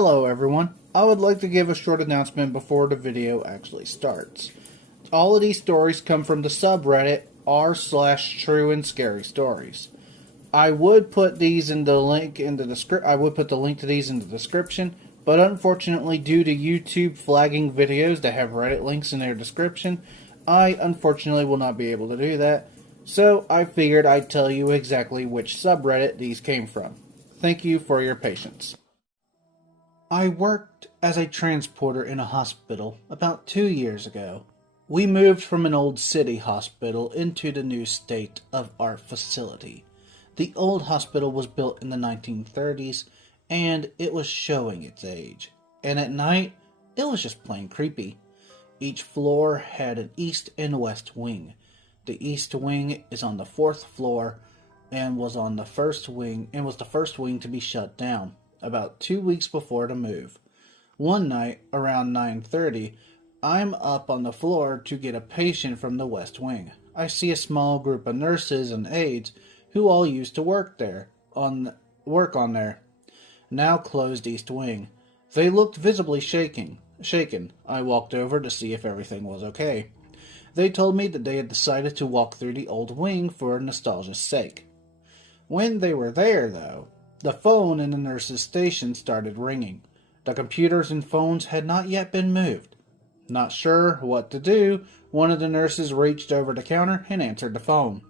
Hello everyone. I would like to give a short announcement before the video actually starts. All of these stories come from the subreddit r/true and scary stories. I would put these in the link in the description. I would put the link to these in the description, but unfortunately, due to YouTube flagging videos that have Reddit links in their description, I unfortunately will not be able to do that. So I figured I'd tell you exactly which subreddit these came from. Thank you for your patience. I worked as a transporter in a hospital about 2 years ago. We moved from an old city hospital into the new state-of-art facility. The old hospital was built in the 1930s, and it was showing its age. And at night, it was just plain creepy. Each floor had an east and west wing. The east wing is on the 4th floor and was the first wing to be shut down about 2 weeks before the move. One night, around 9:30, I'm up on the floor to get a patient from the west wing. I see a small group of nurses and aides who all used to work on their now closed east wing. They looked visibly shaken. I walked over to see if everything was okay. They told me that they had decided to walk through the old wing for nostalgia's sake. When they were there, though, the phone in the nurse's station started ringing. The computers and phones had not yet been moved. Not sure what to do, one of the nurses reached over the counter and answered the phone.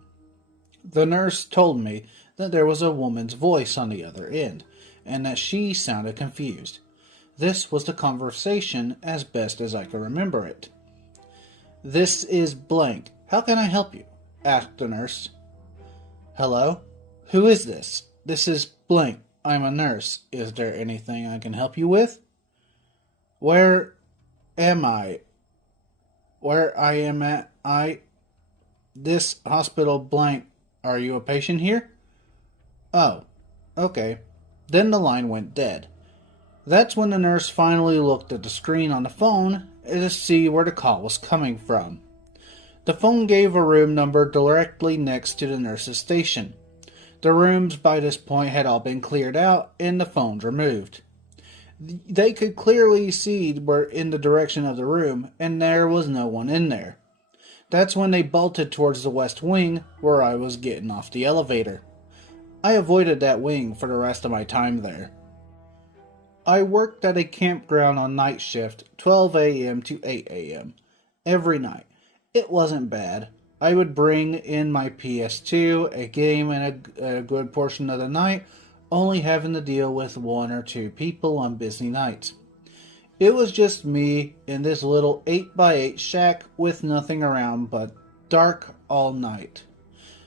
The nurse told me that there was a woman's voice on the other end, and that she sounded confused. This was the conversation as best as I could remember it. "This is blank. How can I help you?" asked the nurse. "Hello? Who is this? This is blank. I'm a nurse. Is there anything I can help you with?" "Where am I? Where I am at? This hospital blank. Are you a patient here?" "Oh, okay." Then the line went dead. That's when the nurse finally looked at the screen on the phone to see where the call was coming from. The phone gave a room number directly next to the nurse's station. The rooms by this point had all been cleared out and the phones removed. They could clearly see were in the direction of the room, and there was no one in there. That's when they bolted towards the west wing, where I was getting off the elevator. I avoided that wing for the rest of my time there. I worked at a campground on night shift, 12 a.m. to 8 a.m. every night. It wasn't bad. I would bring in my PS2, a game, and a good portion of the night, only having to deal with 1 or 2 people on busy nights. It was just me in this little 8x8 shack with nothing around but dark all night.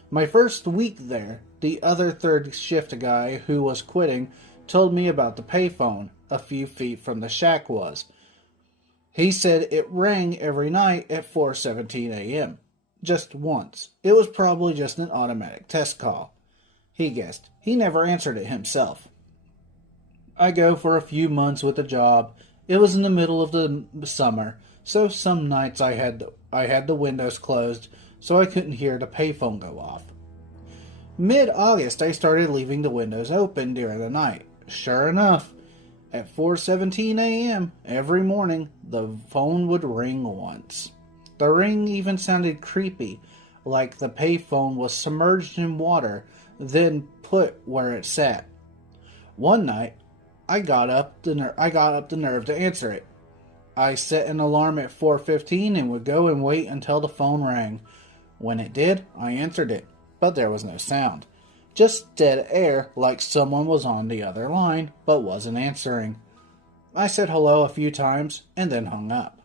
My first week there, the other third shift guy who was quitting told me about the payphone a few feet from the shack was. He said it rang every night at 4:17 a.m. Just once. It was probably just an automatic test call. He guessed. He never answered it himself. I go for a few months with the job. It was in the middle of the summer, so some nights I had the windows closed so I couldn't hear the payphone go off. Mid-August, I started leaving the windows open during the night. Sure enough, at 4:17 a.m. every morning, the phone would ring once. The ring even sounded creepy, like the payphone was submerged in water, then put where it sat. One night, I got up the nerve to answer it. I set an alarm at 4:15 and would go and wait until the phone rang. When it did, I answered it, but there was no sound. Just dead air, like someone was on the other line, but wasn't answering. I said hello a few times, and then hung up.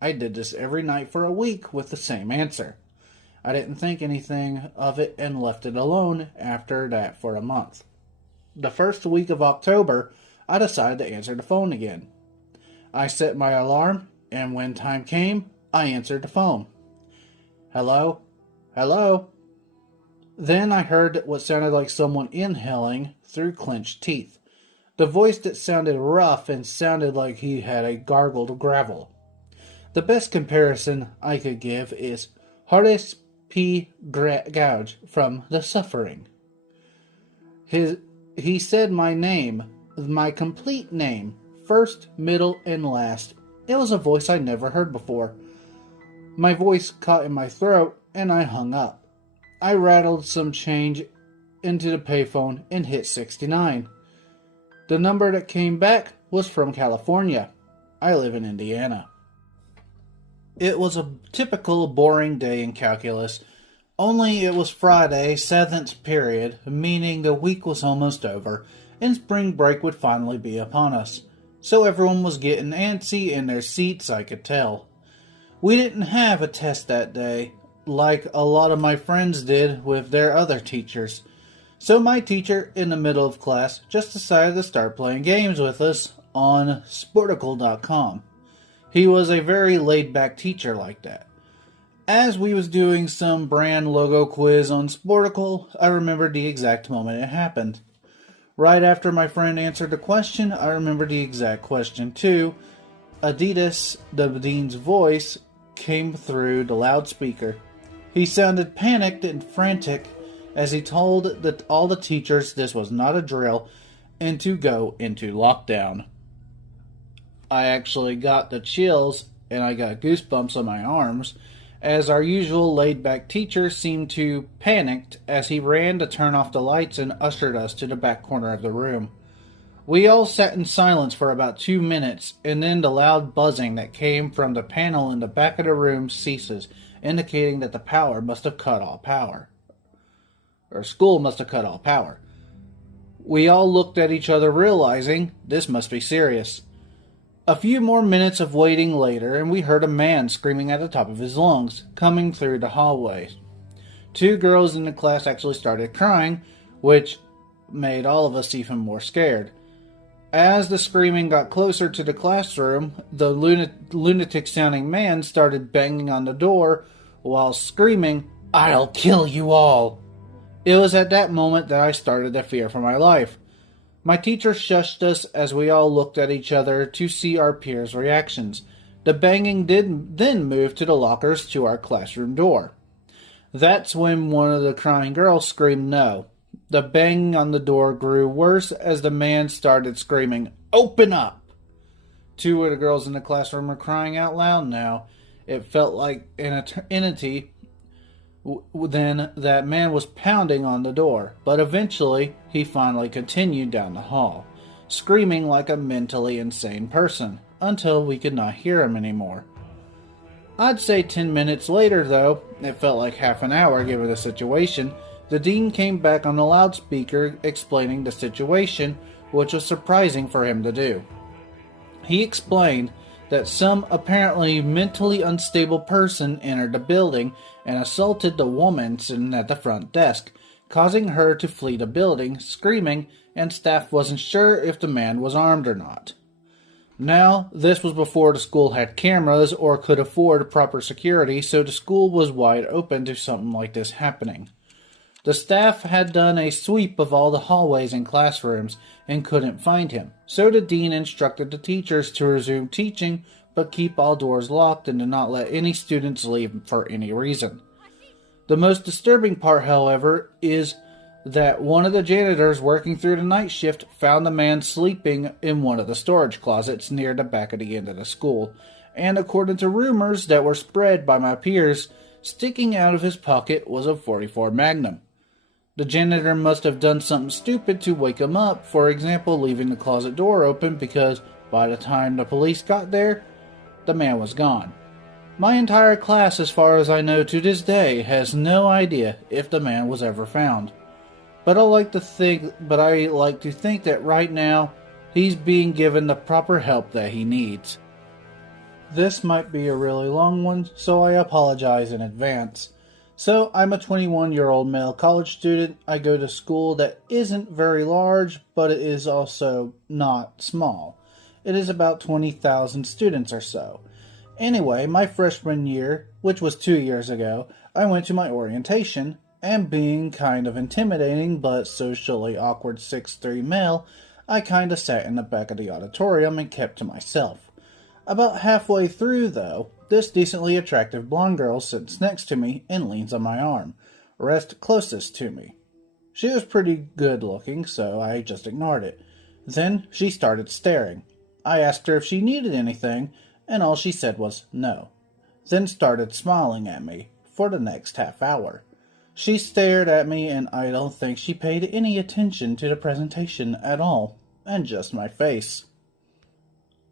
I did this every night for a week with the same answer. I didn't think anything of it and left it alone after that for a month. The first week of October, I decided to answer the phone again. I set my alarm, and when time came, I answered the phone. "Hello? Hello?" Then I heard what sounded like someone inhaling through clenched teeth. The voice that sounded rough and sounded like he had a gargled gravel. The best comparison I could give is Horace P. Gouge from The Suffering. He said my name, my complete name, First, middle, and last. It was a voice I never heard before. My voice caught in my throat, and I hung up. I rattled some change into the payphone and hit 69. The number that came back was from California. I live in Indiana. It was a typical boring day in calculus, only it was Friday, 7th period, meaning the week was almost over, and spring break would finally be upon us. So everyone was getting antsy in their seats, I could tell. We didn't have a test that day, like a lot of my friends did with their other teachers. So my teacher, in the middle of class, just decided to start playing games with us on Sporticle.com. He was a very laid-back teacher like that. As we was doing some brand logo quiz on Sporticle, I remembered the exact moment it happened. Right after my friend answered the question, I remembered the exact question too. Adidas, the dean's voice, came through the loudspeaker. He sounded panicked and frantic as he told all the teachers this was not a drill and to go into lockdown. I actually got the chills and I got goosebumps on my arms as our usual laid-back teacher seemed to panicked as he ran to turn off the lights and ushered us to the back corner of the room. We all sat in silence for about 2 minutes, and then the loud buzzing that came from the panel in the back of the room ceases, indicating that the power must have cut all power. Or school must have cut all power. We all looked at each other realizing this must be serious. A few more minutes of waiting later, and we heard a man screaming at the top of his lungs, coming through the hallway. 2 girls in the class actually started crying, which made all of us even more scared. As the screaming got closer to the classroom, the lunatic-sounding man started banging on the door while screaming, "I'll kill you all!" It was at that moment that I started to fear for my life. My teacher shushed us as we all looked at each other to see our peers' reactions. The banging did then move to the lockers to our classroom door. That's when one of the crying girls screamed no. The banging on the door grew worse as the man started screaming, "Open up!" 2 of the girls in the classroom were crying out loud now. It felt like an eternity. Then that man was pounding on the door, but eventually he finally continued down the hall, screaming like a mentally insane person, until we could not hear him anymore. I'd say 10 minutes later, though, it felt like half an hour given the situation, the dean came back on the loudspeaker explaining the situation, which was surprising for him to do. He explained that some apparently mentally unstable person entered the building and assaulted the woman sitting at the front desk, causing her to flee the building, screaming, and staff wasn't sure if the man was armed or not. Now, this was before the school had cameras or could afford proper security, so the school was wide open to something like this happening. The staff had done a sweep of all the hallways and classrooms and couldn't find him, so the dean instructed the teachers to resume teaching but keep all doors locked and to not let any students leave for any reason. The most disturbing part, however, is that one of the janitors working through the night shift found the man sleeping in one of the storage closets near the back of the end of the school, and according to rumors that were spread by my peers, sticking out of his pocket was a .44 Magnum. The janitor must have done something stupid to wake him up, for example, leaving the closet door open because by the time the police got there, the man was gone. My entire class, as far as I know to this day, has no idea if the man was ever found. But I like to think that right now, he's being given the proper help that he needs. This might be a really long one, so I apologize in advance. So, I'm a 21-year-old male college student. I go to school that isn't very large, but it is also not small. It is about 20,000 students or so. Anyway, my freshman year, which was 2 years ago, I went to my orientation, and being kind of intimidating but socially awkward 6'3" male, I kinda sat in the back of the auditorium and kept to myself. About halfway through, though, this decently attractive blonde girl sits next to me and leans on my arm, rests closest to me. She was pretty good looking, so I just ignored it. Then she started staring. I asked her if she needed anything, and all she said was no, then started smiling at me for the next half hour. She stared at me, and I don't think she paid any attention to the presentation at all, and just my face.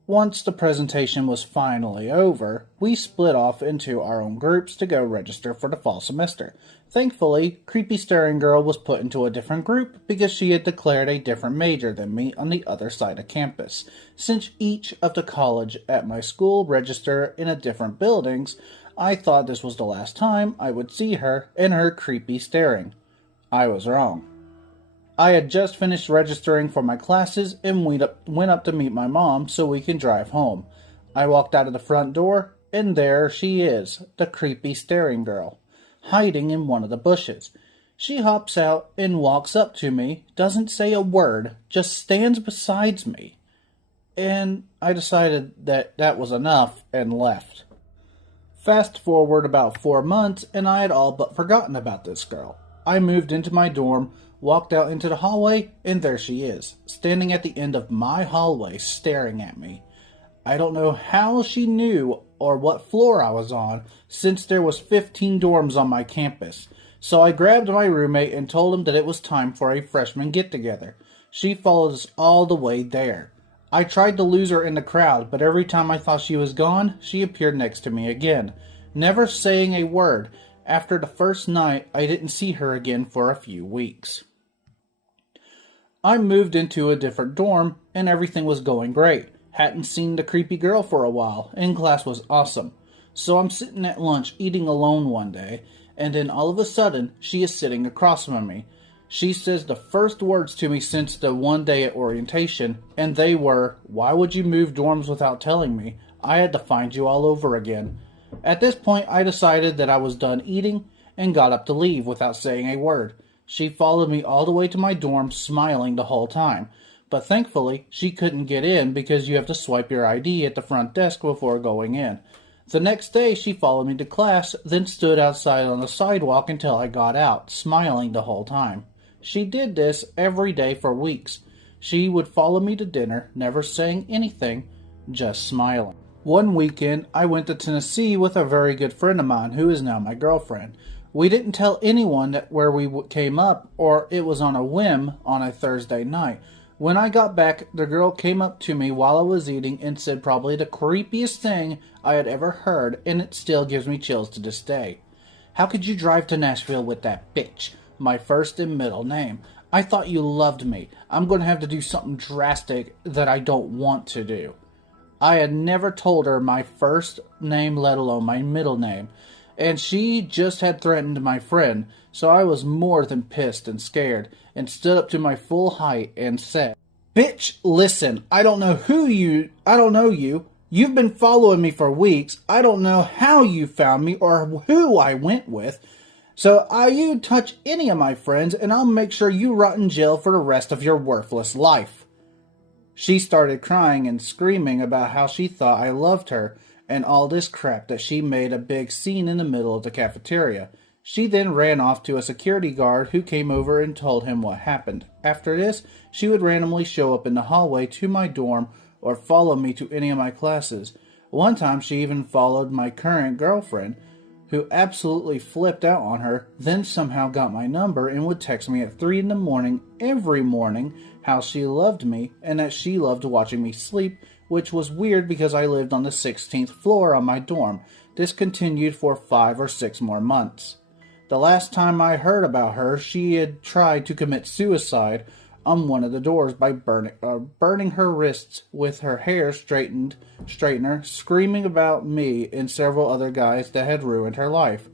Once the presentation was finally over, we split off into our own groups to go register for the fall semester. Thankfully, Creepy Staring Girl was put into a different group because she had declared a different major than me on the other side of campus. Since each of the college at my school register in a different buildings, I thought this was the last time I would see her and her creepy staring. I was wrong. I had just finished registering for my classes and went up to meet my mom so we can drive home. I walked out of the front door, and there she is, the creepy staring girl, hiding in one of the bushes. She hops out and walks up to me, doesn't say a word, just stands beside me. And I decided that that was enough and left. Fast forward about 4 months, and I had all but forgotten about this girl. I moved into my dorm, walked out into the hallway, and there she is, standing at the end of my hallway, staring at me. I don't know how she knew or what floor I was on, since there was 15 dorms on my campus. So I grabbed my roommate and told him that it was time for a freshman get-together. She followed us all the way there. I tried to lose her in the crowd, but every time I thought she was gone, she appeared next to me again, never saying a word. After the first night, I didn't see her again for a few weeks. I moved into a different dorm, and everything was going great. Hadn't seen the creepy girl for a while, and class was awesome. So I'm sitting at lunch eating alone one day, and then all of a sudden, she is sitting across from me. She says the first words to me since the one day at orientation, and they were, "Why would you move dorms without telling me? I had to find you all over again." At this point, I decided that I was done eating, and got up to leave without saying a word. She followed me all the way to my dorm, smiling the whole time. But thankfully, she couldn't get in because you have to swipe your ID at the front desk before going in. The next day, she followed me to class, then stood outside on the sidewalk until I got out, smiling the whole time. She did this every day for weeks. She would follow me to dinner, never saying anything, just smiling. One weekend, I went to Tennessee with a very good friend of mine who is now my girlfriend. We didn't tell anyone where we came up, or it was on a whim on a Thursday night. When I got back, the girl came up to me while I was eating and said probably the creepiest thing I had ever heard, and it still gives me chills to this day. "How could you drive to Nashville with that bitch?" My first and middle name. "I thought you loved me. I'm going to have to do something drastic that I don't want to do." I had never told her my first name, let alone my middle name, and she just had threatened my friend, so I was more than pissed and scared, and stood up to my full height and said, "Bitch, listen, I don't know you. You've been following me for weeks. I don't know how you found me or who I went with. So you touch any of my friends, and I'll make sure you rot in jail for the rest of your worthless life." She started crying and screaming about how she thought I loved her, and all this crap that she made a big scene in the middle of the cafeteria. She then ran off to a security guard who came over and told him what happened. After this, she would randomly show up in the hallway to my dorm or follow me to any of my classes. One time she even followed my current girlfriend, who absolutely flipped out on her, then somehow got my number and would text me at 3 in the morning every morning how she loved me and that she loved watching me sleep, which was weird because I lived on the 16th floor on my dorm. This continued for 5 or 6 more months. The last time I heard about her, she had tried to commit suicide on one of the doors by burning her wrists with her hair straightener, screaming about me and several other guys that had ruined her life.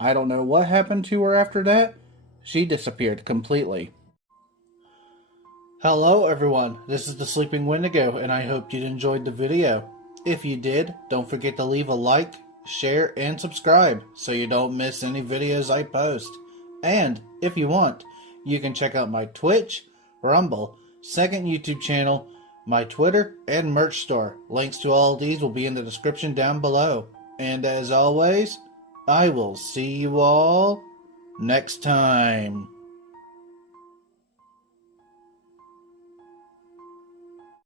I don't know what happened to her after that. She disappeared completely. Hello everyone, this is the Sleeping Wendigo, and I hope you enjoyed the video. If you did, don't forget to leave a like, share, and subscribe so you don't miss any videos I post. And if you want, you can check out my Twitch, Rumble, second YouTube channel, my Twitter, and merch store. Links to all of these will be in the description down below. And as always, I will see you all next time.